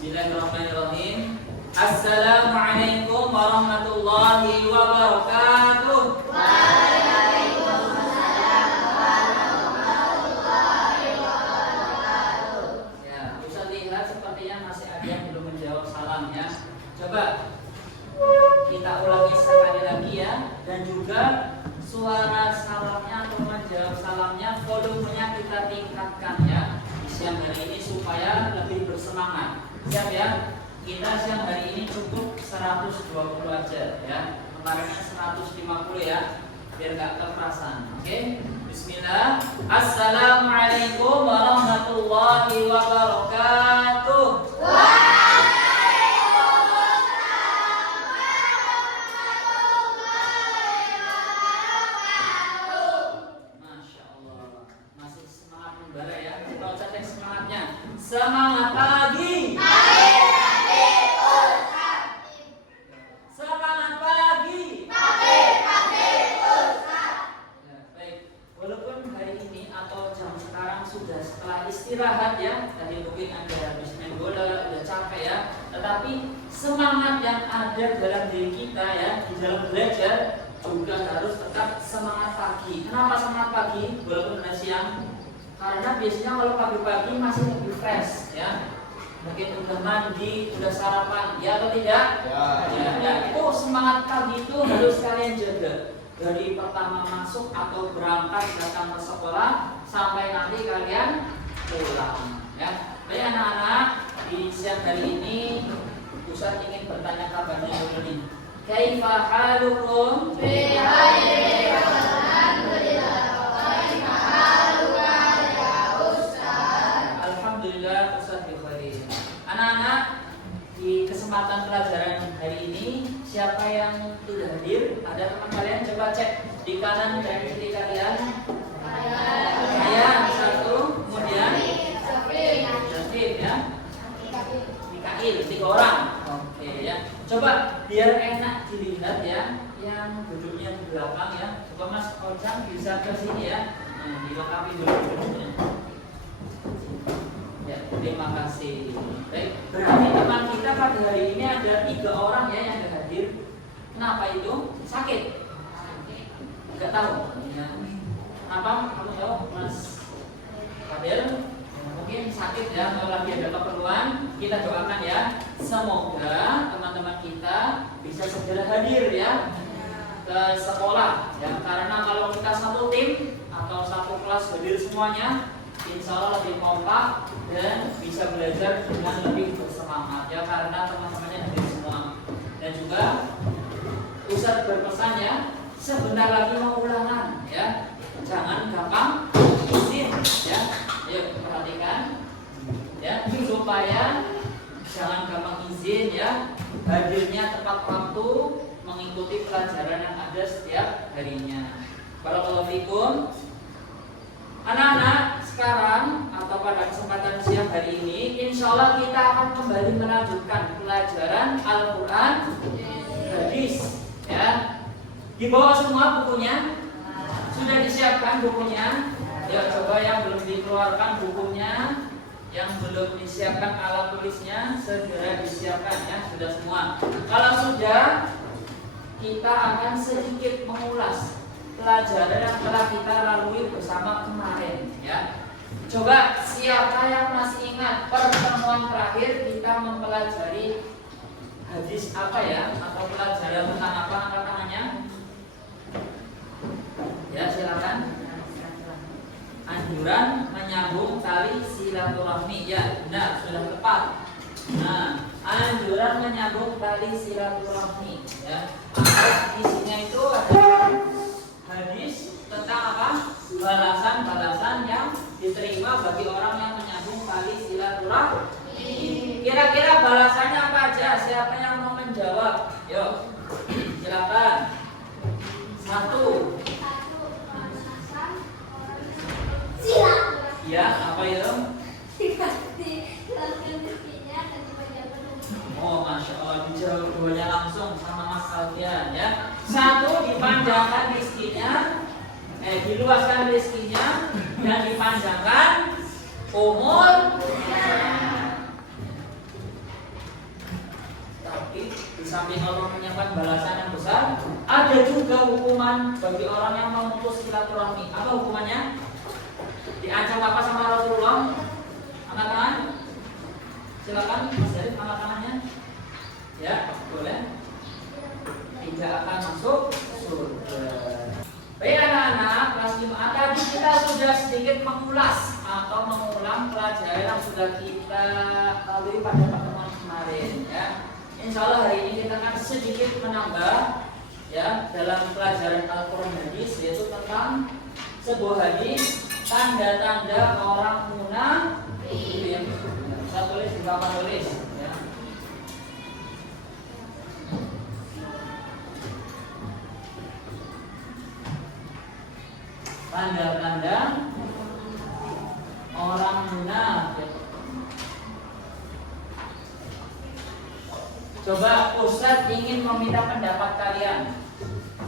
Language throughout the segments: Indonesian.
Bismillahirrahmanirrahim. Assalamualaikum warahmatullahi wabarakatuh. Waalaikumsalam warahmatullahi wabarakatuh. Ya, bisa lihat sepertinya masih ada yang belum menjawab salam ya. Coba kita ulangi sekali lagi ya, dan juga suara salamnya atau menjawab salamnya volumenya kita tingkatkan ya di siang hari ini supaya lebih bersemangat. Siap ya? Kita siang hari ini cukup 120 aja ya. Kemarinnya 150 ya, biar gak keperasan. Oke? Bismillah. Assalamualaikum warahmatullahi wabarakatuh. Masya Allah, masih semangat membara ya. Kita ucapkan semangatnya. Semangat pagi. Semangat pagi. Ya, baik. Walaupun hari ini atau jam sekarang sudah setelah istirahat ya, tadi mungkin Anda habis main bola, udah capek ya, tetapi semangat yang ada dalam diri kita ya, di dalam belajar juga harus tetap semangat pagi. Kenapa semangat pagi walaupun udah siang? Karena biasanya kalau pagi-pagi masih lebih fresh ya. Mungkin udah mandi, udah sarapan, ya atau tidak? Ya. Itu semangat pagi itu harus kalian jaga. Dari pertama masuk atau berangkat datang ke sekolah sampai nanti kalian pulang ya. Baik anak-anak, di siang hari ini Ustaz ingin bertanya kabarnya dulu nih. Kaifa halukum? Alhamdulillah Ustaz bi khair. Anak-anak, di kesempatan pelajaran hari ini siapa yang tidak hadir? Ada teman kalian? Coba cek di kanan dan kiri kalian. Saya satu, kemudian Syafif ya. Mikail, 3 orang. Oke ya. Coba biar enak dilihat ya, yang duduknya di belakang ya. Coba Mas Ojang bisa ke sini ya. Nah, dilengkapi dulu duduknya. Ya, terima kasih. Baik, berarti teman kita pada hari ini ada 3 orang ya yang tidak hadir. Kenapa itu? Sakit? Enggak tahu. Ya. Apa? Kamu tahu, Mas Fadil? Mungkin sakit ya, kalau lagi ada keperluan, kita doakan ya. Semoga teman-teman kita bisa segera hadir ya ke sekolah ya. Karena kalau kita satu tim atau satu kelas hadir semuanya, insya Allah lebih kompak dan bisa belajar dengan lebih bersemangat ya, karena teman-temannya hadir semua. Dan juga Ustaz berpesan ya, sebentar lagi mau ulangan ya, jangan gampang izin ya. Yuk perhatikan ya, supaya jangan gampang izin ya, hadirnya tepat waktu, mengikuti pelajaran yang ada setiap harinya. Barakallahu fikum. Anak-anak, sekarang atau pada kesempatan siang hari ini, insya Allah kita akan kembali melanjutkan pelajaran Al-Quran hadis ya. Di bawah semua bukunya, sudah disiapkan bukunya. Ya, coba yang belum dikeluarkan bukunya, yang belum disiapkan alat tulisnya, segera disiapkan ya. Sudah semua. Kalau sudah, kita akan sedikit mengulas pelajaran yang telah kita lalui bersama kemarin ya. Coba siapa yang masih ingat pertemuan terakhir kita mempelajari hadis apa ya, atau pelajaran tentang apa? Angkat tangannya. Ya, silakan. Anjuran menyambung tali silaturahmi ya, benar, sudah tepat. Nah, anjuran menyambung tali silaturahmi ya. Isinya itu ada hadis tentang apa? Balasan-balasan yang diterima bagi orang yang menyambung tali silaturahmi. Kira-kira balasannya apa aja? Siapa yang mau menjawab? Yuk, silakan. 1. Ya, apa itu? Oh, Masya Allah, dijawab duanya langsung sama Mas Alfian ya. 1, dipanjangkan rizkinya, diluaskan rizkinya, dan dipanjangkan umur. Di samping Allah menyiapkan balasan yang besar, ada juga hukuman bagi orang yang memutus silaturahmi. Apa hukumannya? Diancam apa sama Rasulullah? Angkat tangan. Silakan Mas Arif, angkat tangannya. Ya, boleh. Tidak akan masuk surga. Baik anak-anak, kelas 5 tadi kita sudah sedikit mengulas atau mengulang pelajaran yang sudah kita lalui pada pertemuan kemarin. Ya, Insya Allah hari ini kita akan sedikit menambah ya dalam pelajaran Al-Quran hadis, yaitu tentang sebuah hadis tanda-tanda orang munafik. Itu yang saya tulis di papan tulis. Ya. Tanda-tanda orang munafik. Coba Ustadz ingin meminta pendapat kalian.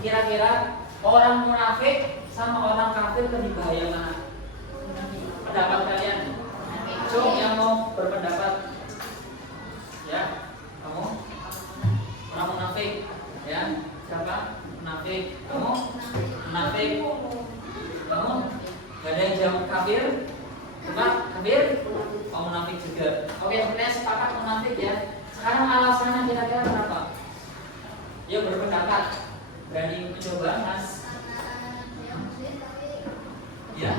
Kira-kira orang munafik sama orang kafir lebih bahaya mana? Pendapat kalian? Coba yang mau berpendapat. Ya, kamu? Orang munafik. Ya, siapa? Munafik. Kamu? Munafik. Kamu? Gak ada yang jawab kafir? Cuma kafir? Oh, munafik juga. Oke, kita sepakat munafik ya. Sekarang alasannya kira-kira kenapa? Yuk berpendapat. Berani mencoba, Mas? Ya.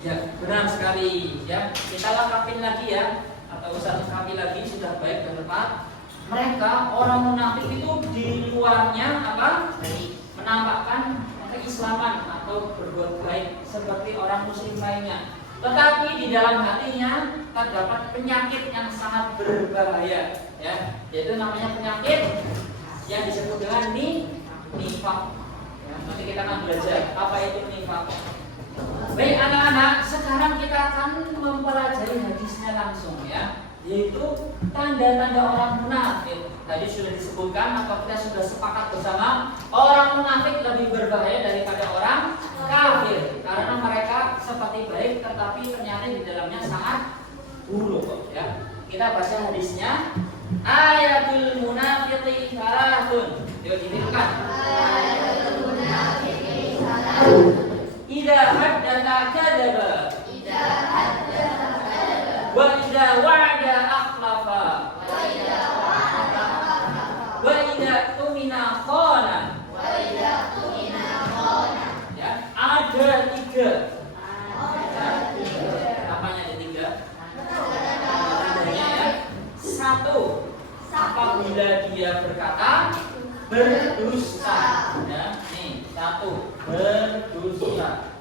Ya, benar sekali ya. Kita lengkapin lagi ya, atau satu kali lagi sudah baik dan tepat. Mereka orang munafik itu di luarnya apa? Menampakkan keislaman atau berbuat baik seperti orang muslim lainnya. Tetapi di dalam hatinya terdapat penyakit yang sangat berbahaya, ya, yaitu namanya penyakit yang disebut dengan nifaq. Ya, nanti kita akan belajar apa itu nifaq. Baik anak-anak, sekarang kita akan mempelajari hadisnya langsung ya, yaitu tanda-tanda orang munafik. Tadi sudah disebutkan atau kita sudah sepakat bersama, orang munafik lebih berbahaya daripada orang kafir karena mereka seperti baik tetapi ternyata di dalamnya sangat buruk ya. Kita baca hadisnya. Ayatul munafiqi salatun. Yuk didengarkan. Ayatul munafiqi salatun. Idza haddatsa kadzaba. Idza haddatsa kadzaba. Wa idza wa'ada akhlafa. Wa idza wa'ada akhlafa. Wa idza tumina khana. Wa idza tumina khana. Ya, ada tiga. Apanya ada tiga? Satu, apabila dia berkata berdusta. Ya, nih satu, berdusta.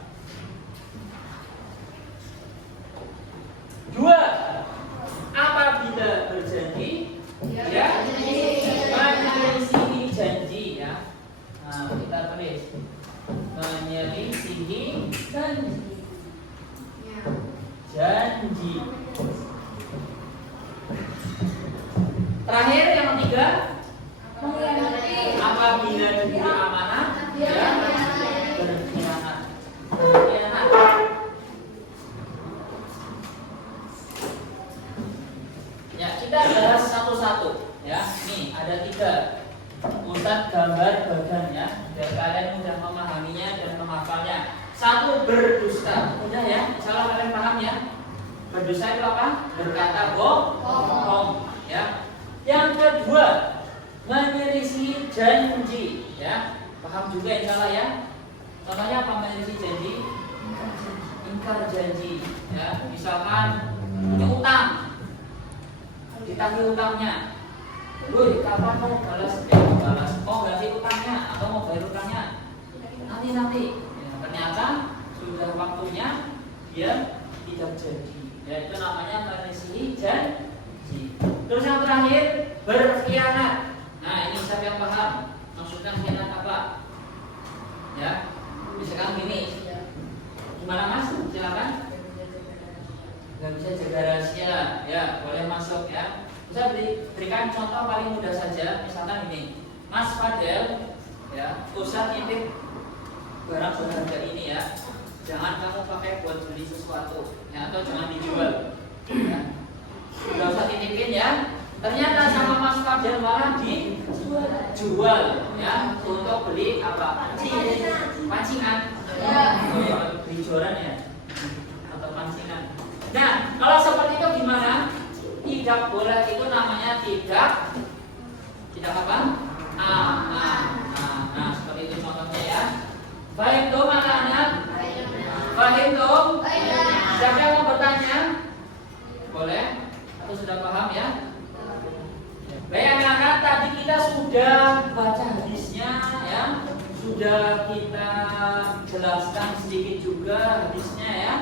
Dua, apabila berjanji ya menyelisihi janji ya. Nah, kita tulis menyelisihi janji. Terakhir yang ketiga, apabila diberi amanah dia berkhianat. Ya, kita bahas satu-satu ya. Nih ada tiga. Ustadz gambar bagannya biar kalian mudah memahaminya dan menghafalnya. Satu, berdusta. Mudah ya, insyaallah kalian paham ya. Berdusta itu apa? Berkata bohong ya. Yang kedua, menyelisih janji ya. Paham juga insyaallah ya. Contohnya apa menyelisih janji? Ingkar janji ya. Misalkan punya utang, ditagih utangnya. Woi, kapan mau balas? Balas. Mau ganti utangnya atau mau bayar utangnya? Nanti. Ya, ternyata sudah waktunya dia tidak jadi. Ya, itu namanya menyelisihi janji. Terus yang terakhir, berkhianat. Nah, ini siapa yang paham? Maksudnya khianat apa? Ya, misalkan gini. Gimana Mas? Silakan. Gak bisa jaga rahasia. Ya, boleh masuk ya. Bisa berikan contoh paling mudah saja. Misalkan ini, Mas Fadel, ya, Ustadz nitip barang berharga ini ya. Jangan kamu pakai buat beli sesuatu, ya, atau jangan dijual. Ya. Gak usah titipin ya. Ternyata sama Mas sebagian barang dijual ya untuk beli apa? Pancingan. Beli joran ya atau pancingan. Nah, kalau seperti itu gimana? Tidak boleh, itu namanya tidak apa? Nah, seperti itu contohnya ya. Fahim tuh anak-anak? Fahim tuh? Siapa yang mau bertanya? Boleh? Atau sudah paham ya? Baik anak-anak, tadi kita sudah baca hadisnya ya. Sudah kita jelaskan sedikit juga hadisnya ya.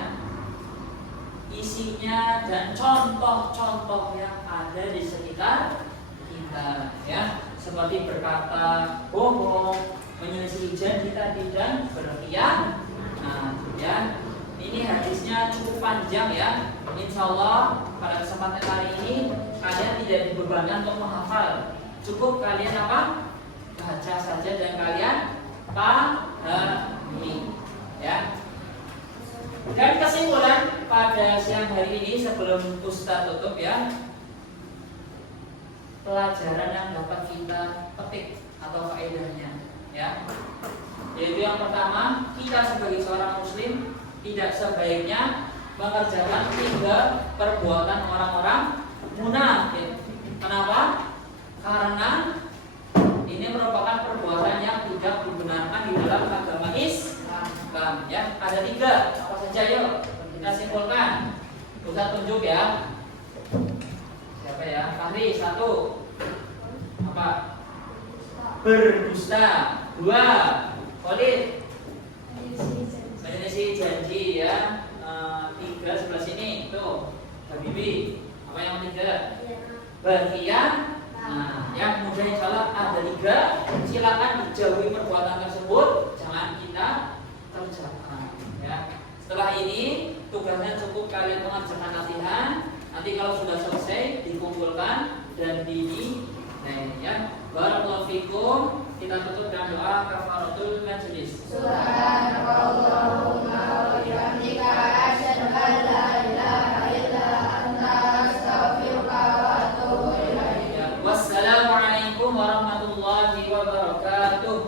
Isinya dan contoh-contoh yang ada di sekitar kita ya, seperti berkata bohong, menyelisih janji tadi dan berkhianat. Nah, ya, ini hadisnya cukup panjang ya. Insya Allah pada kesempatan kali ini kalian tidak dibebankan untuk menghafal, cukup kalian apa? Baca saja dan kalian pahami ya. Dan kesimpulan pada siang hari ini sebelum Ustaz tutup ya, pelajaran yang dapat kita petik atau faedahnya ya, yaitu yang pertama, kita sebagai seorang muslim tidak sebaiknya mengerjakan 3 perbuatan orang-orang munafik. Kenapa? Karena ini merupakan perbuatan yang tidak dibenarkan di dalam agama Islam ya. Ada 3, apa saja yuk kita simpulkan. Ustaz tunjuk ya. Siapa ya? Fahri, 1. Apa? Berdusta. 2. Khalid, menyelisih janji ya. 3 sebelah sini tuh. Habibi, apa yang 3? Berkhianat. Nah, yang mudah insyaallah ada 3. Silakan dijauhi perbuatan tersebut, jangan kita kerjakan ya. Setelah ini tugasnya cukup kalian mengerjakan latihan. Nanti kalau sudah selesai dikumpulkan dan dinilai ya. Barakallahu fikum. Kita tutup dengan doa kafaratul majlis. Subhanallahumma wa bihamdika asyhadu an la ilaha illa anta astaghfiruka wa atubu ilaik. Wassalamualaikum warahmatullahi wabarakatuh.